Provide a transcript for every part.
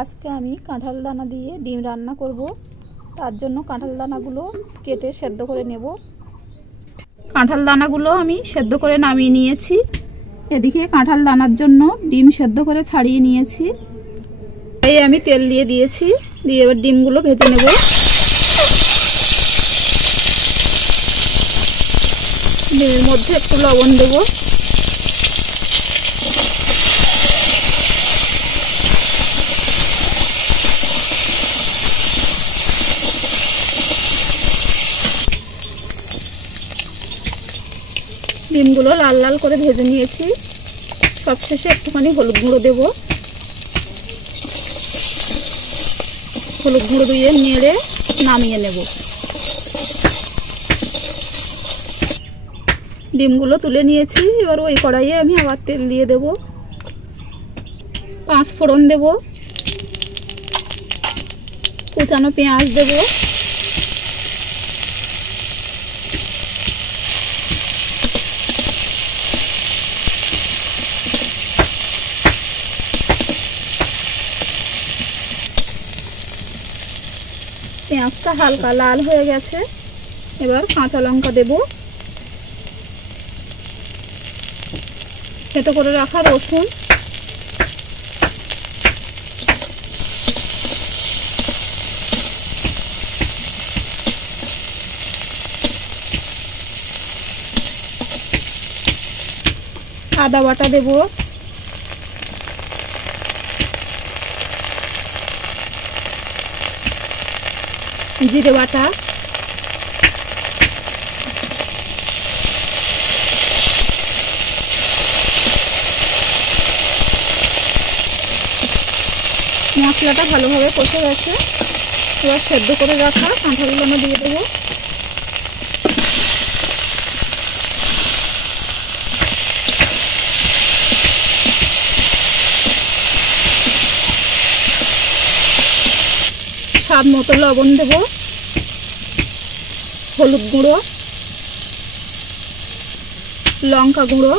আজকে আমি কাঁঠাল দানা দিয়ে ডিম রান্না করব। তার জন্য কাঁঠাল দানাগুলো কেটে সেদ্ধ করে নেব। কাঁঠাল দানাগুলো আমি সেদ্ধ করে নামিয়ে নিয়েছি। এদিকে কাঁঠাল দানার জন্য ডিম সেদ্ধ করে ছাড়িয়ে নিয়েছি। এই আমি তেল দিয়ে দিয়েছি, দিয়ে এবার ডিমগুলো ভেজে নেব। ডিমের মধ্যে একটু লবণ দেব। ডিমগুলো লাল লাল করে ভেজে নিয়েছি। সবশেষে একটুখানি হলুদ গুঁড়ো দেব। হলুদ গুঁড়ো দিয়ে নেড়ে নামিয়ে নেব। ডিমগুলো তুলে নিয়েছি। এবার ওই কড়াইয়ে আমি আবার তেল দিয়ে দেব। 5 ফোড়ন দেব, কুচানো পেঁয়াজ দেব, পেঁয়াজটা হালকা লাল হয়ে গেছে। এবার কাঁচা লঙ্কা দেব, থেতো করে রাখা রসুন, আদা বাটা দেব, জিরে বাটা, মশলাটা ভালোভাবে কষে গেছে। এবার সেদ্ধ করে রাখা কাঁঠালগুলো দিয়ে দেবো। স্বাদ মতো লবণ দেব, হলুদ গুঁড়ো, লঙ্কা গুঁড়ো,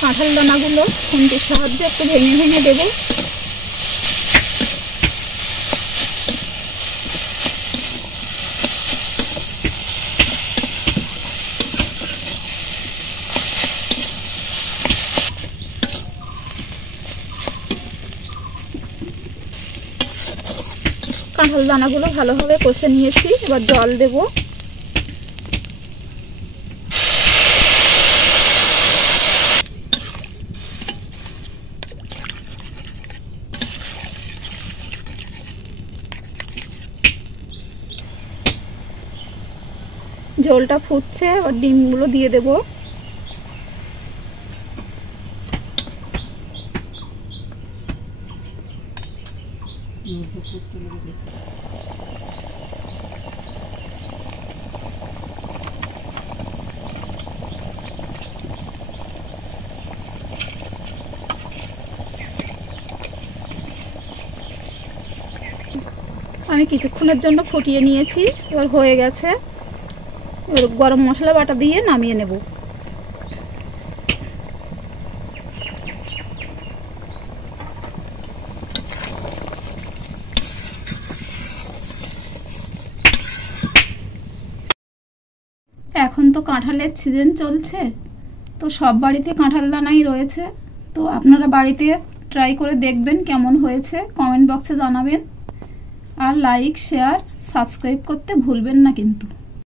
কাঁঠাল দানাগুলো খুন্তির সাহায্যে একটু ভেঙে ভেঙে দেব। কাঁঠাল দানাগুলো ভালোভাবে কষে নিয়েছি। এবার জল দেব। ঝোলটা ফুটছে, এবার ডিমগুলো দিয়ে দেব। আমি কিছুক্ষণের জন্য ফুটিয়ে নিয়েছি। এবার হয়ে গেছে। এবার গরম মশলা বাটা দিয়ে নামিয়ে নেব। এখন তো কাঁঠালের সিজন চলছে, তো সব বাড়িতে কাঁঠাল দানাই রয়েছে। তো আপনারা বাড়িতে ট্রাই করে দেখবেন কেমন হয়েছে, কমেন্ট বক্সে জানাবেন। আর লাইক, শেয়ার, সাবস্ক্রাইব করতে ভুলবেন না কিন্তু।